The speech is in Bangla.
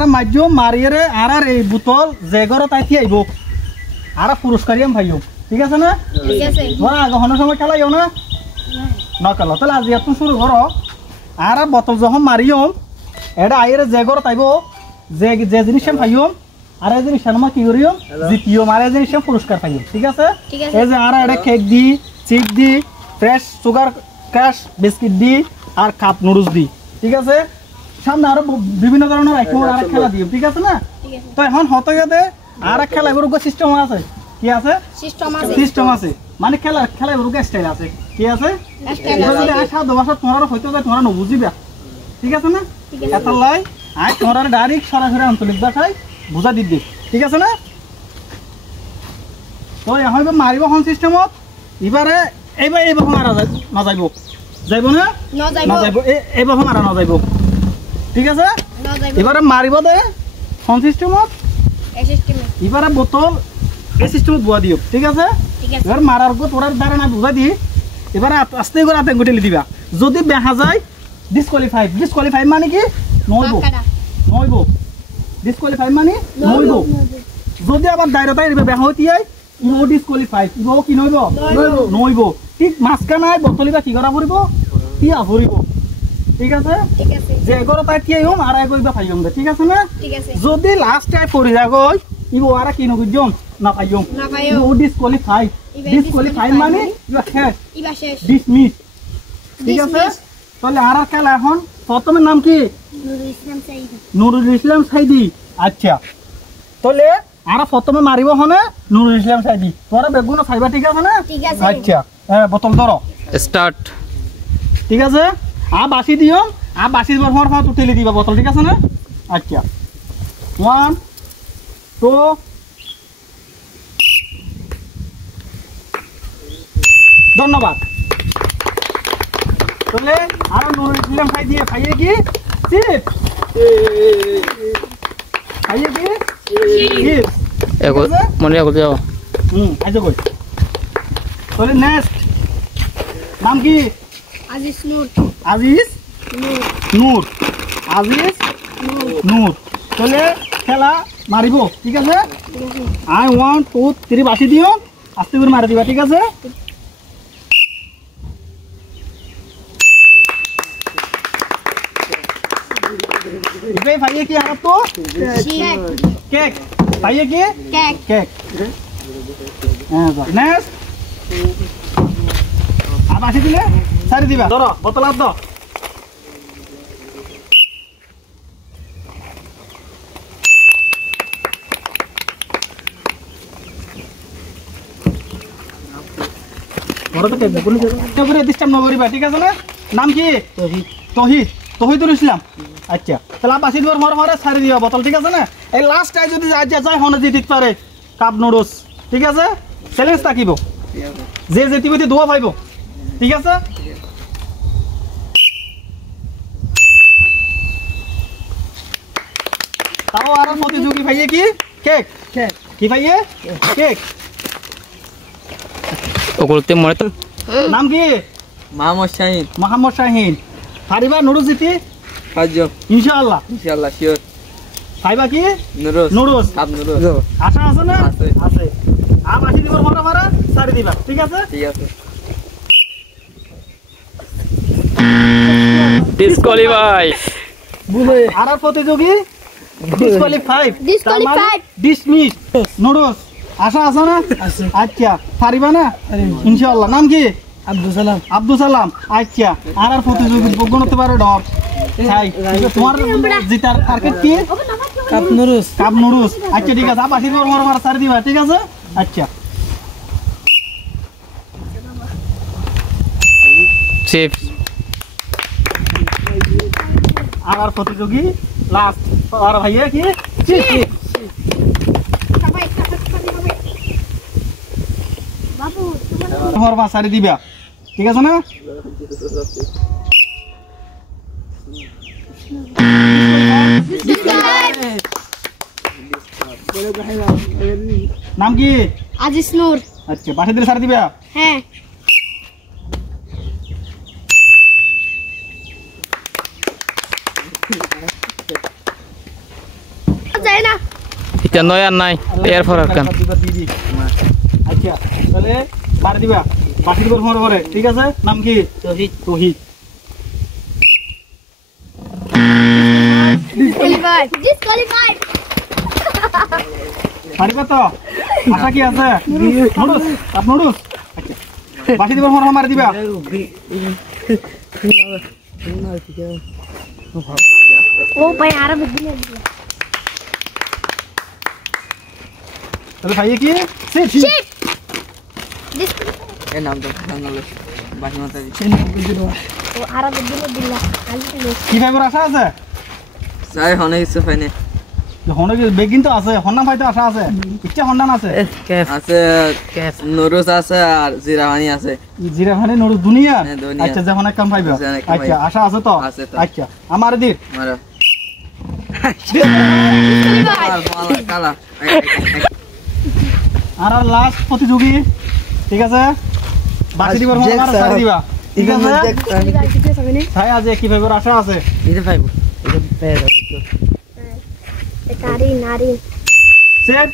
আর মাধ্যম মারিয়ে আর এই বোতল যে ঘরে তাই আইব আর পুরস্কারিয়াম ভাইও ঠিক আছে না? ঠিক আছে। তোরা গহনের সময় খেলাইও না না খেলো তাহলে আজ এত শুরু করো আর বোতল যখন মারিও এটা আইয়ের যে ঘরে তাইব যে যে জিনিস পাইও আর এই জিনিস আমার কি করিও জিতিও আর এই জিনিস পুরস্কার পাইও ঠিক আছে? এই যে আর এটা কেক দি চিপ দি ফ্রেশ সুগার ক্যাশ বিস্কিট দি আর কাপ নুডলস দি ঠিক আছে? সামনে আরো বিভিন্ন ধরনের আইটেম আর খেলা দিও ঠিক আছে না? তো এখন হতে গেতে আর খেলা এবার সিস্টেম আছে কি আছে? সিস্টেম আছে মানে খেলা এবার স্টাইল আছে কি আছে? যদি আসা দবাসা তোমার হইতে যায় তোমরা নবুঝিবা ঠিক আছে না? এটা লাই আই তোমরা ডাইরেক্ট সরাসরি আঞ্চলিক ভাষায় বুঝা দিবি ঠিক আছে না? তো এখন মারিব হন সিস্টেমত এবারে এইবার মারা না যাইব যাইব না যাইব এইবার মারা না যাইব ঠিক আছে? এবারে মারিব দে হন সিস্টেমত এবারে বোতল এই সিস্টেমত বুয়া দিও ঠিক আছে? এবার মারার গো তোরার দ্বারা না বুঝাই দি এবারে আস্তে করে আতে গুটেলি দিবা যদি বেহা যায় ডিসকোয়ালিফাই মানে কি নইব ডিসকোয়ালিফাই মানে নইব যদি আবার দায়রাতাই বেহা হইতি আই ইও ডিসকোয়ালিফাই ইও কি নইব নইব ঠিক মাসখানায় বোতলিবা কি করা পড়িব তিয়া ভরিব ঠিক আছে? যে এগর তাই কি হম আর এগইবা ফাইম দে ঠিক আছে না? যদি লাস্ট টাইম পড়ি যাগই ইও আর কি নগিজম না ফাইম ইও ডিসকোয়ালিফাই মানে ইবা শেষ ডিসমিস ঠিক আছে? তাহলে আর খেলা এখন প্রথমে নাম কি নুরুল ইসলাম সাইদি আচ্ছা তাহলে আর প্রথমে মারিব হনে নুরুল ইসলাম সাইদি তোরা বেগুন খাইবা ঠিক আছে না? আচ্ছা হ্যাঁ বোতল ধরো স্টার্ট ঠিক আছে? বাসি দিও বাসি দিবার পর তুলে দিবা বোতল ঠিক আছে না? আচ্ছা 1 2 ধন্যবাদ তাহলে আরো নুরুল ইসলাম খাই দিয়ে খাইয়ে কি চিপ খাইয়ে কি চিপ মনে রাখো যাও আচ্ছা কই তাহলে নেক্সট নাম কি? আজিজ নূর তাহলে খেলা মারিব ঠিক আছে? আই 1 2 3 বাসি দিও আস্তে করে মারি দিবা ঠিক আছে? ইবে ভাইয়ে কি আর তো কেক ভাইয়ে কি কেক হ্যাঁ নেক্সট বাসি দিলে সারি দিবা ধরো বোতল আদ ঠিক আছে না? নাম কি? তহিদুল ইসলাম আচ্ছা তাহলে বাসি দিবার মরে সারি দিবা বোতল ঠিক আছে না? এই লাস্ট টাইম যদি যায় হনে দিতে পারে কাপ নুডলস ঠিক আছে? চ্যালেঞ্জ থাকিব যে যেতে দোয়া পাইব ঠিক আছে? তাও আর প্রতিযোগী ভাইয়ে কি কেক কি ভাইয়ে কেক ওগুলোতে মনে তো নাম কি? মোহাম্মদ শাহিন পারিবা নুডলস জিতি পাঁচজন ইনশাআল্লাহ শিওর খাইবা কি নুডলস আশা আছে না? আছে বাসি দিবার মারা সারি দিবা ঠিক আছে? ডিসকোয়ালিফাই আর প্রতিযোগী ডিসকোয়ালিফাইড ডিসমিস নুডলস আশা আছে না? আচ্ছা পারিবা না ইনশাআল্লাহ নাম কি? আব্দুল সালাম আচ্ছা আর প্রতিযোগী গণতে পারে ডর তোমার জিতার টার্গেট কি? কাপ নুডলস আচ্ছা ঠিক আছে বাসি দিবার মারা সারি দিবা ঠিক আছে? আচ্ছা চিপস আর প্রতিযোগী লাস্ট আর ভাইয়া কি বাবু সারি দিবা ঠিক আছে না? নাম কি? আজিজ নূর আচ্ছা বাসি দিলে সারি দিবা হ্যাঁ যায় না এটা নয় আর নাই এরপর আর কেন দিবা দিদি আচ্ছা তাহলে মার দিবা বাকি দিবার ফোন করে ঠিক আছে নাম কি তহিদ তহিদ ডিসকোয়ালিফাইড পারিবা তো আশা কি আছে নুডলস আপ নুডলস আচ্ছা বাকি দিবার ফোন মার দিবা ও ভাই আরো বুদ্ধি তাহলে ভাইয়ে কি শিপ শিপ এর নাম তো বাংলা বাকি মাথা ও আরো বুদ্ধি দিলা আলু কি ফাইবার আশা আছে যাই অনেক কিছু পাইনি হনে বেগিন তো আছে হন্না ভাই তো আশা আছে ইচ্ছা হন্না আছে আছে নুরুস আছে আর জিরাহানি আছে জিরা ভানে নুরুস দুনিয়া হ্যাঁ, দুনিয়া। আচ্ছা যখন এক কাম পাইবা যখন এক কাম আচ্ছা পাইবা। আশা আছে তো আছে তো। আচ্ছা আমার দির মারা কালা আর লাস্ট প্রতিযোগী ঠিক আছে বাকি দিবার ফোন আর সারি দিবা ঠিক আছে ভাই আজ কি ফাইবার আশা আছে দিতে পাইবো নারী নারী সেট